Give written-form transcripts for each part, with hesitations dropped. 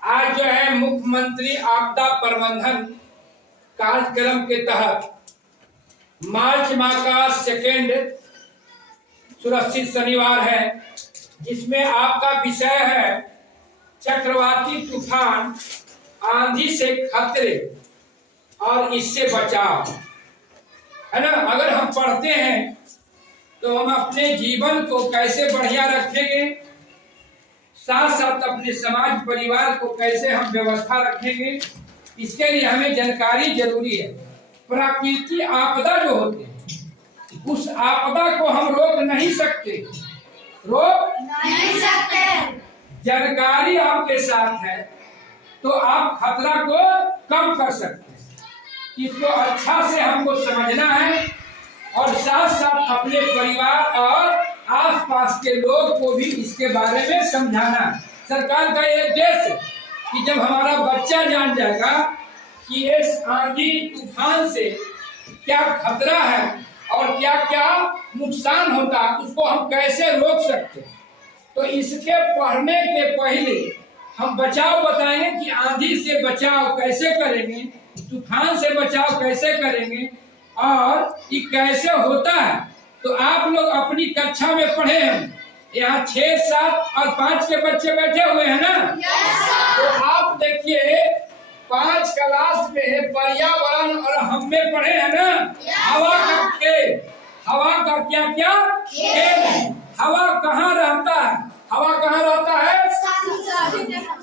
आज जो है मुख्यमंत्री आपदा प्रबंधन कार्यक्रम के तहत मार्च माह का सेकेंड सुरक्षित शनिवार है, जिसमें आपका विषय है चक्रवाती तूफान, आंधी से खतरे और इससे बचाव, है ना। अगर हम पढ़ते हैं तो हम अपने जीवन को कैसे बढ़िया रखेंगे, साथ साथ अपने समाज परिवार को कैसे हम व्यवस्था रखेंगे, इसके लिए हमें जानकारी जरूरी है। प्राकृतिक आपदा जो होती है, उस आपदा को हम रोक नहीं सकते, जानकारी आपके साथ है तो आप खतरा को कम कर सकते हैं। इसको अच्छा से हमको समझना है और साथ साथ अपने परिवार और आसपास के लोग को भी इसके बारे में समझाना। सरकार का ये उद्देश्य कि जब हमारा बच्चा जान जाएगा कि इस आंधी तूफान से क्या खतरा है और क्या क्या नुकसान होता है, उसको हम कैसे रोक सकते हैं। तो इसके पढ़ने के पहले हम बचाव बताएंगे कि आंधी से बचाव कैसे करेंगे, तूफान से बचाव कैसे करेंगे और ये कैसे होता है। तो आप लोग अपनी कक्षा में पढ़े हैं, यहाँ 6, 7 और 5 के बच्चे बैठे हुए हैं ना। तो आप देखिए 5 क्लास में पर्यावरण और हम में पढ़े हैं ना, हवा का खेल। हवा का क्या क्या खेल है। हवा कहाँ रहता है? हवा कहाँ रहता है?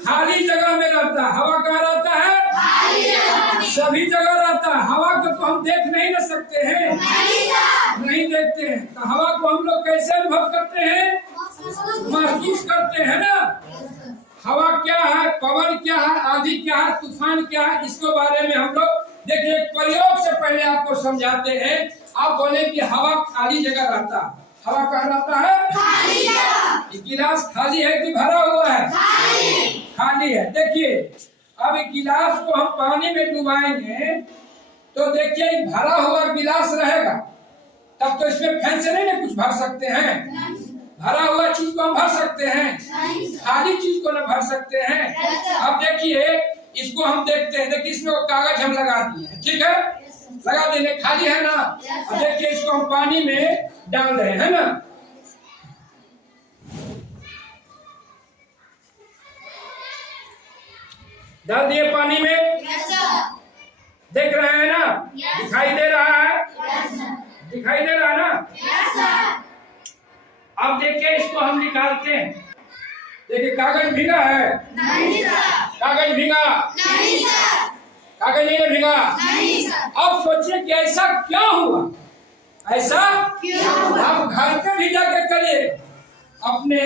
खाली जगह में रहता है। हवा कहाँ रहता है? सभी जगह रहता है। हवा को तो हम देख नहीं ना सकते हैं, नहीं देखते हैं। तो हवा को हम लोग कैसे अनुभव करते हैं? महसूस करते हैं ना। हवा क्या है, पवन क्या है, आंधी क्या है, तूफान क्या है, इसके बारे में हम लोग देखिए एक प्रयोग से पहले आपको समझाते हैं। आप बोले कि हवा खाली जगह रहता है। हवा कहाँ रहता है? खाली जगह। गिलास खाली है कि भरा हुआ है? खाली है। देखिए अब गिलास को हम पानी में डुबाएंगे तो देखिए भरा हुआ गिलास रहेगा, तब तो इसमें फैन से नहीं ना कुछ भर सकते हैं। भरा हुआ चीज को हम भर सकते हैं, खाली चीज को न भर सकते हैं। अब देखिए इसको हम देखते हैं, देखिए इसमें वो कागज हम लगा दिए हैं, ठीक है, लगा देने, खाली है ना। अब देखिए इसको हम पानी में डाल रहे हैं ना। डाल दिए पानी में, देख रहे हैं ना, दिखाई दे रहा है, दिखाई दे रहा है ना। अब देखिए इसको हम निकालते हैं। देखिए कागज भीगा है? नहीं सर। कागज भीगा? नहीं सर। कागज नहीं भीगा? नहीं सर। अब सोचिए कि ऐसा क्यों हुआ, ऐसा क्यों हुआ? आप घर पे भी जाके करिए, अपने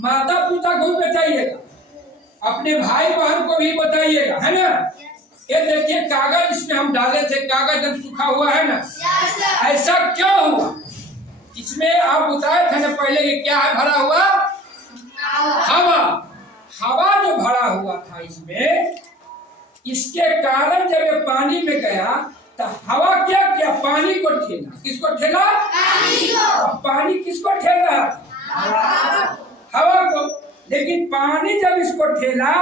माता पिता को भी बताइएगा, अपने भाई बहन को भी बताइएगा, है ना। ये देखिए कागज इसमें हम डाले थे, कागज जब सूखा हुआ है ना, ऐसा क्यों हुआ? इसमें आप बताए थे ना पहले कि क्या है भरा हुआ? हवा। हवा जो भरा हुआ था इसमें, इसके कारण जब ये पानी में गया तो हवा क्या किया? पानी को ठेला। किसको ठेला? पानी को। पानी किसको ठेला? हवा को। लेकिन पानी जब इसको ठेला,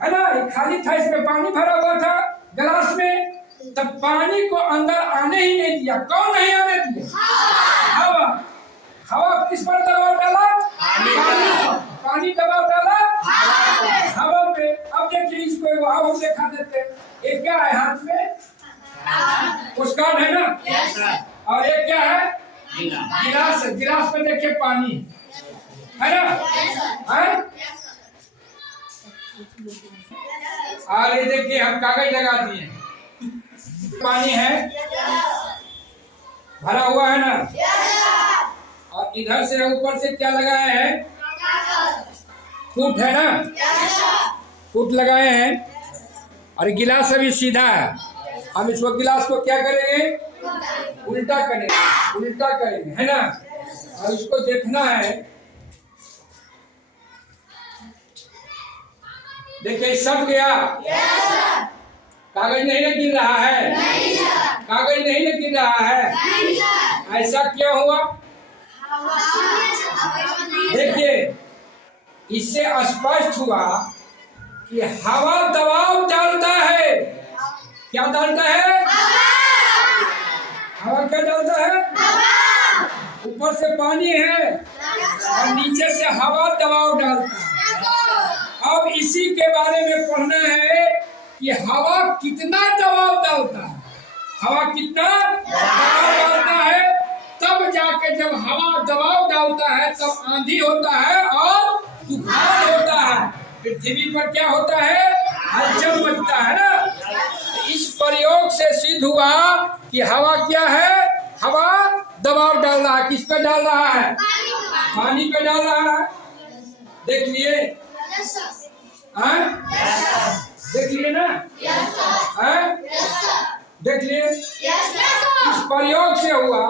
है ना, खाली था, इसमें पानी भरा हुआ था गिलास में, तब पानी को अंदर आने ही नहीं दिया। कौन नहीं आने दिया? हवा। हवा किस पर दबाव डाला? पानी दबाव डाला हवा पे। अब देखिए इसको वहां हम दिखा देते हैं। एक क्या है हाथ में? पुष्कार है ना। और एक क्या है? गिलास। गिलास में देखिए पानी है ना, है। और ये देखिए हम कागज लगा दिए, पानी है, भरा हुआ है ना। और इधर से ऊपर से क्या लगाए हैं? फूट है ना, फूट लगाए हैं। और गिलास अभी सीधा है, हम इसको गिलास को क्या करेंगे? उल्टा करेंगे, उल्टा करेंगे, है ना। और इसको देखना है, देखिए सब गया। कागज नहीं ना गिर रहा है? नहीं सर। कागज नहीं ना गिर रहा है? नहीं सर। ऐसा क्यों हुआ? देखिए इससे स्पष्ट हुआ कि हवा दबाव डालता है। क्या डालता है? हवा क्या डालता है? ऊपर से पानी है और नीचे से हवा दबाव डालता है। अब इसी के बारे में पढ़ना है कि हवा कितना दबाव डालता है। हवा कितना दबाव डालता है, तब जाके जब हवा दबाव डालता है तब आंधी होता है और तूफान होता है। पृथ्वी पर क्या होता है? हलचल मचता है ना। इस प्रयोग से सिद्ध हुआ कि हवा क्या है? हवा दबाव डाल रहा है। किस पे डाल रहा है? पानी पे डाल रहा है। देख लिए? देख लिए ना? देख लिए? इस प्रयोग से हुआ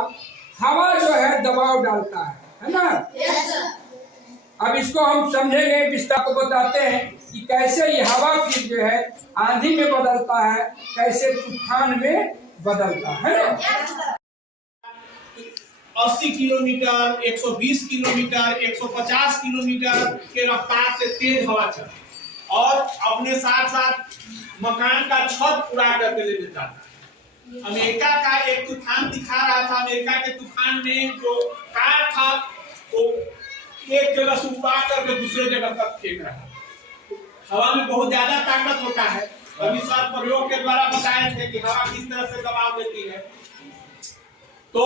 हवा जो है दबाव डालता है ना। अब इसको हम समझेंगे, विस्तार को बताते हैं कि कैसे ये हवा की जो है आंधी में बदलता है, कैसे तूफान में बदलता है ना। 80 किलोमीटर, 120 किलोमीटर, 150 किलोमीटर के रफ्तार से तेज हवा चल और अपने साथ साथ मकान का छत उड़ा करके ले लेता था। अमेरिका का एक तूफान दिखा रहा था। अमेरिका के तूफान में जो कार था वो एक जगह से उड़ा करके दूसरे जगह तक फेंक रहा था। हवा में बहुत ज्यादा ताकत होता है। अभी सर प्रयोग के द्वारा बताए थे कि हवा किस तरह से दबाव देती है। तो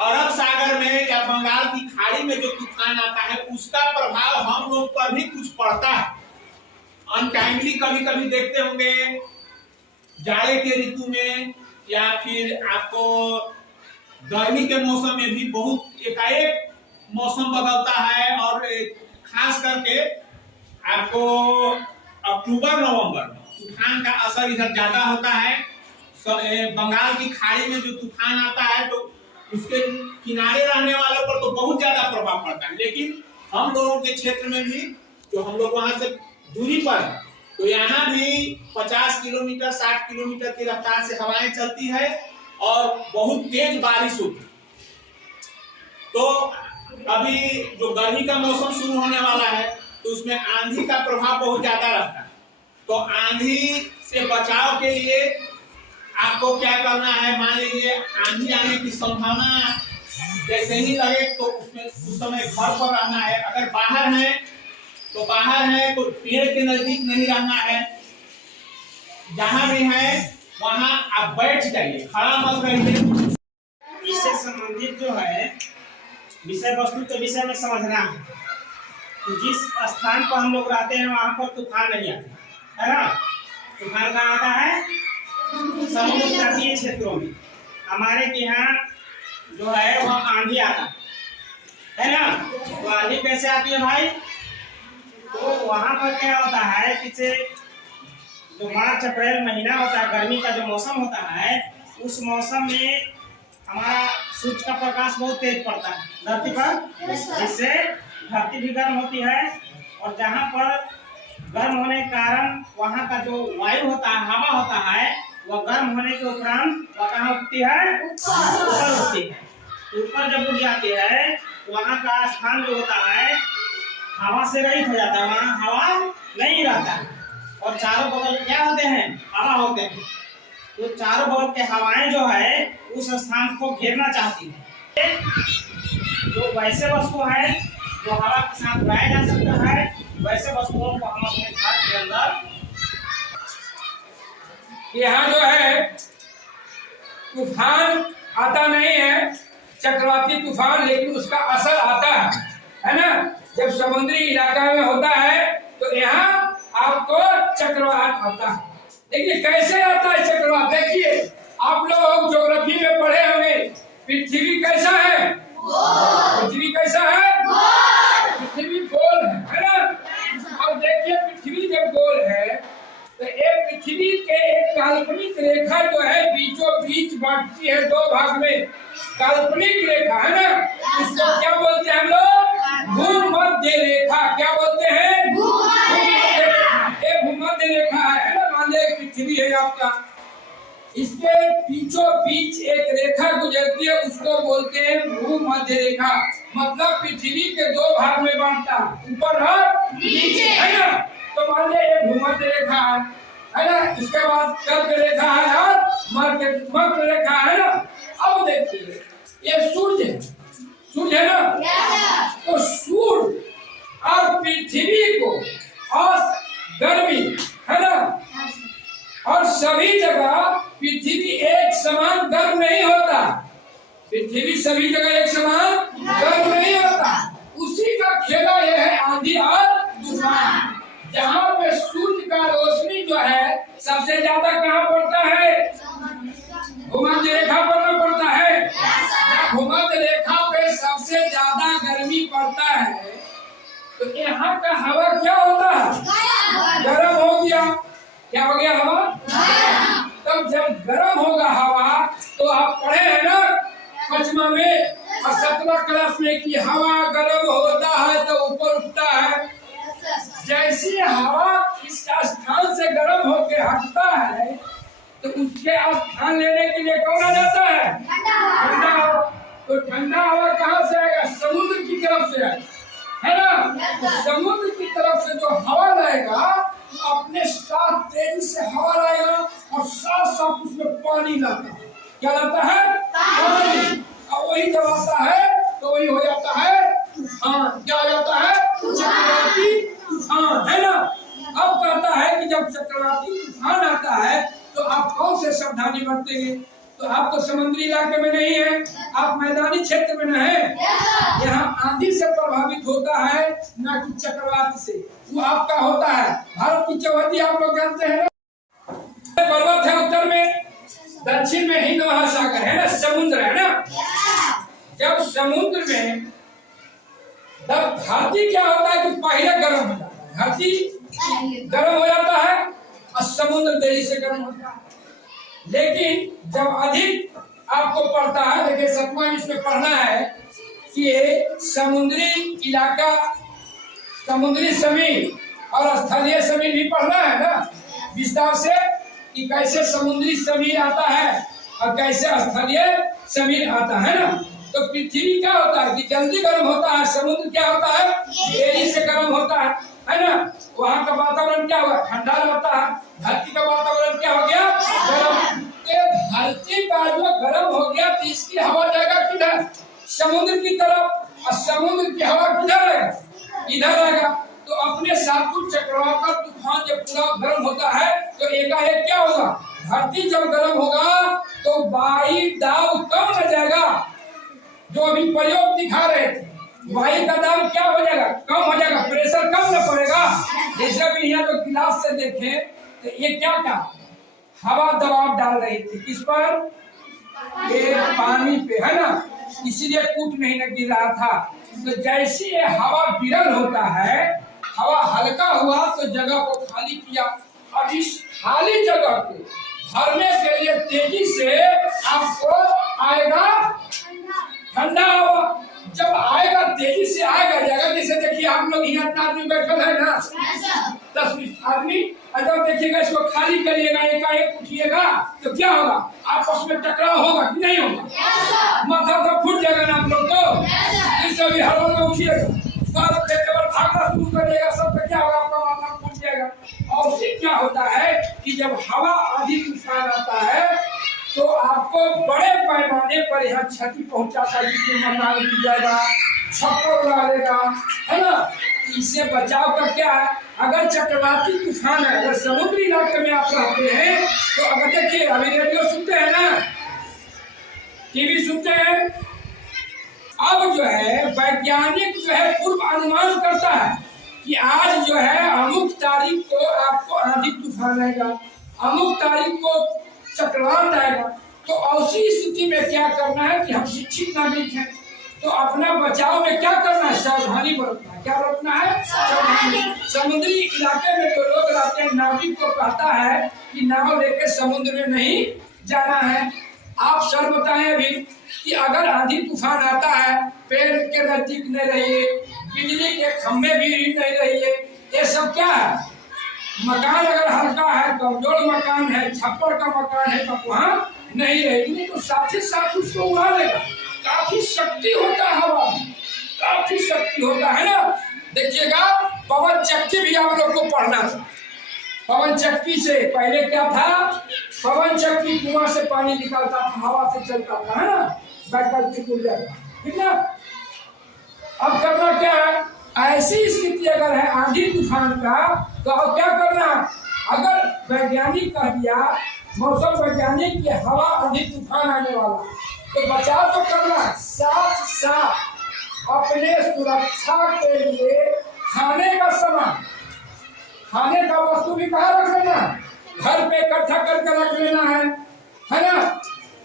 अरब सागर में या बंगाल की खाड़ी में जो तूफान आता है उसका प्रभाव हम लोग पर भी कुछ पड़ता है। अनटाइमली कभी कभी देखते होंगे जाड़े के ऋतु में या फिर आपको गर्मी के मौसम में भी बहुत एकाएक मौसम बदलता है और खास करके आपको अक्टूबर नवंबर में तूफान का असर इधर ज्यादा होता है। बंगाल की खाड़ी में जो तूफान आता है तो उसके किनारे रहने वालों पर तो बहुत ज्यादा प्रभाव पड़ता है, लेकिन हम लोगों के क्षेत्र में भी जो हम लोग वहां से दूरी पर है तो यहाँ भी 50 किलोमीटर 60 किलोमीटर की रफ्तार से हवाएं चलती है और बहुत तेज बारिश होती है। तो अभी जो गर्मी का मौसम शुरू होने वाला है तो उसमें आंधी का प्रभाव बहुत ज्यादा रहता है। तो आंधी से बचाव के लिए आपको क्या करना है? मान लीजिए आंधी आने की संभावना जैसे ही लगे तो उसमें उस समय घर पर रहना है। अगर बाहर है तो पेड़ के नजदीक नहीं रहना है। जहां भी है वहां आप बैठ जाइए, खड़ा मत रहिए। इससे संबंधित जो है विषय वस्तु के विषय में समझना है। तो जिस स्थान पर हम लोग रहते हैं वहां पर तूफान नहीं आता है ना। तूफान कहाँ आता है? समुद्र तटीय क्षेत्रों में। हमारे यहाँ जो है वह आंधी आता है ना। तो आंधी कैसे आती है भाई? तो वहां पर क्या होता है कि जो मार्च अप्रैल महीना होता है, गर्मी का जो मौसम होता है, उस मौसम में हमारा सूर्य का प्रकाश बहुत तेज पड़ता है धरती पर, जिससे धरती भी गर्म होती है। और जहाँ पर गर्म होने के कारण वहाँ का जो वायु होता है, हवा होता है, वह गर्म होने के उपरांत वह कहाँ उठती है? ऊपर उठती है। ऊपर जब उठ जाती है तो वहाँ का स्थान जो होता है हवा से रहित हो जाता है। वहाँ हवा नहीं रहता है और चारों बगल क्या होते हैं? हवा होते हैं। तो चारों बगल के हवाएं जो है उस स्थान को घेरना चाहती है। जो वैसे वस्तु है जो हवा के साथ उड़ाया जा सकता है, वैसे वस्तुओं को हम अपने घर के अंदर यहाँ जो है तूफान आता नहीं है, चक्रवाती तूफान, लेकिन उसका असर आता है ना। जब समुद्री इलाका में होता है तो यहाँ आपको चक्रवात आता है। देखिए कैसे आता है चक्रवात। देखिए आप लोग ज्योग्राफी में पढ़े होंगे, पृथ्वी कैसा है? पृथ्वी कैसा है? पृथ्वी गोल है ना। अब देखिए पृथ्वी जब गोल है तो एक पृथ्वी के एक काल्पनिक रेखा जो है बीचों बीच बांटती है दो भाग में। काल्पनिक रेखा है ना, इसको क्या बोलते हैं हम लोग? भूमध्य रेखा। क्या बोलते हैं? ये भूमध्य रेखा है ना। मान लीजिए पृथ्वी है आपका, इसके बीचों बीच एक रेखा गुजरती है, उसको बोलते हैं भूमध्य रेखा। मतलब पृथ्वी के दो भाग में बांटता, ऊपर और नीचे है ना। तो मान लीजिए भूमध्य रेखा है ना, इसके बाद कर्क रेखा है और मकर रेखा है ना। अब देखिए ये सूर्य है ना, तो सूर्य और पृथ्वी को और गर्मी है ना, और सभी जगह पृथ्वी एक समान गर्म नहीं होता, पृथ्वी सभी जगह एक समान गर्म नहीं होता। उसी का खेला यह है आंधी और तूफान। जहाँ पे सूर्य का रोशनी जो है सबसे ज्यादा कहाँ पड़ता है, भूमध्य रेखा पर पड़ता है। भूमध्य रेखा पे सबसे ज्यादा गर्मी पड़ता है, तो यहाँ का हवा क्या होता है, गर्म हो गया। क्या हो गया, हवा। तब जब गर्म होगा हवा, तो आप पढ़े हैं ना पचमा में और 7वां क्लास में कि हवा गर्म होता है तो ऊपर उठता है। जैसी हवा इस स्थान से गर्म होकर हटता है, तो उसके स्थान लेने के लिए कौन आ जाता है, ठंडा हवा। तो ठंडा हवा कहाँ से आएगा, समुद्र की तरफ से आएगा, है ना। तो समुद्र की तरफ से जो हवा लाएगा, तो अपने साथ तेजी से हवा लाएगा और साथ साथ उसमें पानी लाता है। क्या लाता है, पानी। और वही जब आता है तो वही हो जाता है तूफान। क्या हो जाता है, चक्रवाती तूफान, है ना। अब कहता है कि जब चक्रवाती तूफान आता है तो आप कौन से सावधानी बरतेंगे। तो आप तो समुद्री इलाके में नहीं है, आप मैदानी क्षेत्र में न है। यहाँ आंधी से प्रभावित होता है ना कि चक्रवात से, वो आपका होता है। भारत की चौहदी आप लोग जानते हैं ना, पर्वत है उत्तर में, दक्षिण में हिंद महासागर है ना, समुद्र है ना। जब समुद्र में तब धरती क्या होता है कि पहले गर्म हो जाता है, धरती गर्म हो जाता है और समुद्र तेजी से गर्म होता है। लेकिन जब अधिक आपको पढ़ता है, देखिए 7वां इसमें पढ़ना है कि समुद्री इलाका, समुद्री जमीन और स्थलीय जमीन भी पढ़ना है ना विस्तार से, कि कैसे समुद्री जमीन आता है और कैसे स्थलीय जमीन आता है ना। तो पृथ्वी क्या होता है कि जल्दी गर्म होता है, समुद्र क्या होता है तेजी से गर्म होता है ना। वहाँ का वातावरण क्या हुआ, ठंडा रहता है। धरती का वातावरण क्या हो गया, गर्म। धरती का जो गर्म हो गया तो इसकी हवा जाएगा किधर, समुद्र की तरफ, और समुद्र की हवा किधर है, इधर आएगा। तो अपने साथ कुछ चक्रवात तूफान जब पूरा गर्म होता है तो एकाएक क्या होगा, धरती जब गर्म होगा तो वायु दाब कम हो जाएगा। जो अभी प्रयोग दिखा रहे थे, वायु का दाब क्या हो जाएगा, कम हो जाएगा, प्रेशर कम न पड़ेगा। जैसे अभी यहाँ तो गिलास से देखें तो ये क्या था, हवा दबाव डाल रही थी किस पर, ये पानी पे, है ना, इसीलिए कूट नहीं न गिर रहा था। तो जैसे ये हवा विरल होता है, हवा हल्का हुआ तो जगह को खाली किया। अब इस खाली जगह को भरने के लिए तेजी से आपको आएगा ठंडा हवा। जब आएगा तेजी से आएगा जगह, जैसे देखिए आप लोग यहाँ इतना आदमी बैठल है ना, 10-20 आदमी, जब देखिएगा इसको खाली करिएगा, एकाएक उठिएगा तो क्या होगा, आपस में टकराव होगा कि नहीं होगा, माथा तो फूट जाएगा ना आप लोग को। इससे भी हर में उठिएगा, भागना शुरू करिएगा, सब क्या होगा, आपका माथा फूट जाएगा। और उससे क्या होता है कि जब हवा अधिक तूफान आता है तो आपको बड़े पैमाने पर यहाँ क्षति पहुंचाता है, जिसमें मकान गिर जाएगा, छप्पर उड़ा लेगा, है ना। इससे बचाव का क्या है, अगर चक्रवाती तूफान है, अगर समुद्री इलाके में आप रहते हैं तो अगर देखिए अभी रेडियो सुनते हैं ना, टीवी सुनते हैं, अब जो है वैज्ञानिक जो है पूर्व अनुमान करता है कि आज जो है अमुक तारीख को आपको आंधी तूफान आएगा, अमुक तारीख को चक्रवात आएगा। तो ऐसी स्थिति में क्या करना है कि हम शिक्षित नागरिक हैं, तो अपना बचाव में क्या करना है, सावधानी बरतना है। क्या बरतना है, सावधानी। समुद्री इलाके में जो लोग रहते हैं, नाविक को कहता है कि नाव लेके समुद्र में नहीं जाना है। आप सर बताएं अभी कि अगर आंधी तूफान आता है, पेड़ के नजदीक नहीं रहिए, बिजली के खंभे भी नहीं रहिए। ये सब क्या है, मकान अगर हल्का है, कमजोर मकान है, छप्पर का मकान है, तो वहाँ नहीं रहेगी, तो साथ ही साथ उसको उड़ा लेगा। काफी शक्ति होता है हवा में, काफी शक्ति होता है ना। देखिएगा पवन चक्की भी आप लोग को पढ़ना था, पवन चक्की से। पहले क्या था, पवन चक्की कुआं से पानी निकालता था, हवा से चलता था, है ना, वैकल्पिक ऊर्जा था, ठीक ना। अब करना क्या है, ऐसी स्थिति अगर है आंधी तूफान का, तो अब क्या करना, अगर वैज्ञानिक कह दिया, मौसम वैज्ञानिक की हवा आंधी तूफान आने वाला, तो बचाव तो करना, साथ साथ अपने सुरक्षा के लिए खाने का सामान, खाने का वस्तु भी कहाँ रख लेना, घर पे इकट्ठा करके रख लेना है ना।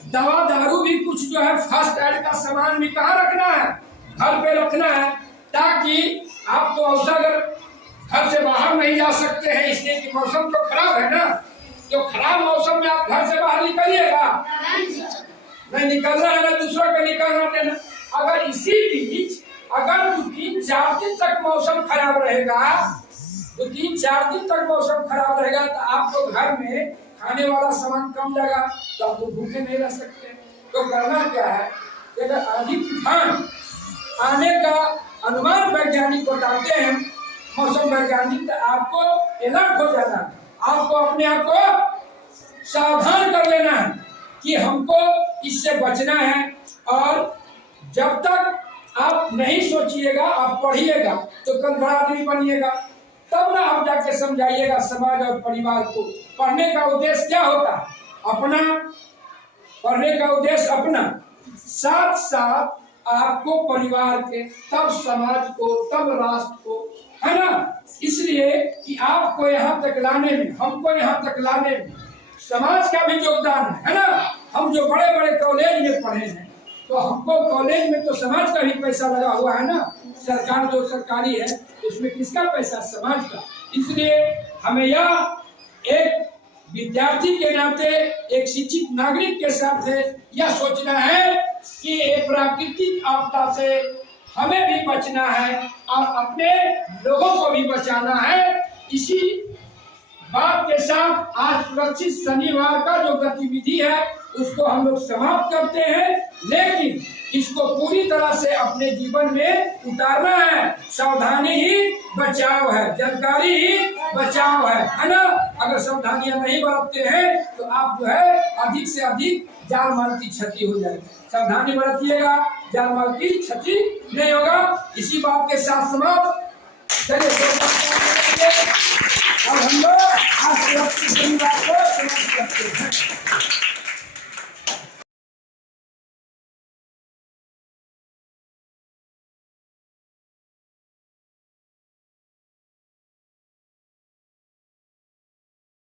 दवा दारू भी कुछ जो है फर्स्ट एड का सामान भी कहाँ रखना है, घर पे रखना है, ताकि आप तो अगर घर से बाहर नहीं जा सकते हैं इसलिए कि मौसम तो खराब है ना, तो खराब मौसम में आप घर से बाहर निकलिएगा, नहीं निकलना है ना, दूसरों को निकलना देना। अगर इसी बीच अगर 2-3-4 दिन तक मौसम खराब रहेगा, 2-3-4 दिन तक मौसम खराब रहेगा, तो आपको घर में खाने वाला सामान कम लगा, तो आप तो भूखे नहीं रह सकते। तो करना क्या है, अगर आंधी तूफान आने का अनुमान वैज्ञानिक बताते हैं, मौसम वैज्ञानिक, तो आपको अलर्ट हो जाना है, आपको अपने आप को सावधान कर लेना है कि हमको इससे बचना है। और जब तक आप नहीं सोचिएगा, आप पढ़िएगा, तो कल बड़ा आदमी बनिएगा, तब ना आप जाके समझाइएगा समाज और परिवार को। पढ़ने का उद्देश्य क्या होता है, अपना, पढ़ने का उद्देश्य अपना, साथ साथ आपको परिवार के, तब समाज को, तब राष्ट्र को, है ना। इसलिए कि आपको यहाँ तक लाने में, हमको यहाँ तक लाने में समाज का भी योगदान है ना। हम जो बड़े बड़े कॉलेज में पढ़े हैं, तो हमको कॉलेज में तो समाज का भी पैसा लगा हुआ है ना, सरकार जो सरकारी है उसमें किसका पैसा, समाज का। इसलिए हमें यह एक विद्यार्थी के नाते, एक शिक्षित नागरिक के साथ यह सोचना है कि एक प्राकृतिक आपदा से हमें भी बचना है और अपने लोगों को भी बचाना है। इसी बात के साथ आज सुरक्षित शनिवार का जो गतिविधि है उसको हम लोग समाप्त करते हैं, लेकिन इसको पूरी तरह से अपने जीवन में उतारना है। सावधानी ही बचाव है, जानकारी ही बचाव है ना। अगर सावधानियां नहीं बरतते हैं तो आप जो है अधिक से अधिक जान माल की क्षति हो जाएगी। सावधानी बरतिएगा, जान माल की क्षति नहीं होगा। इसी बात के साथ समाप्त। चलिए।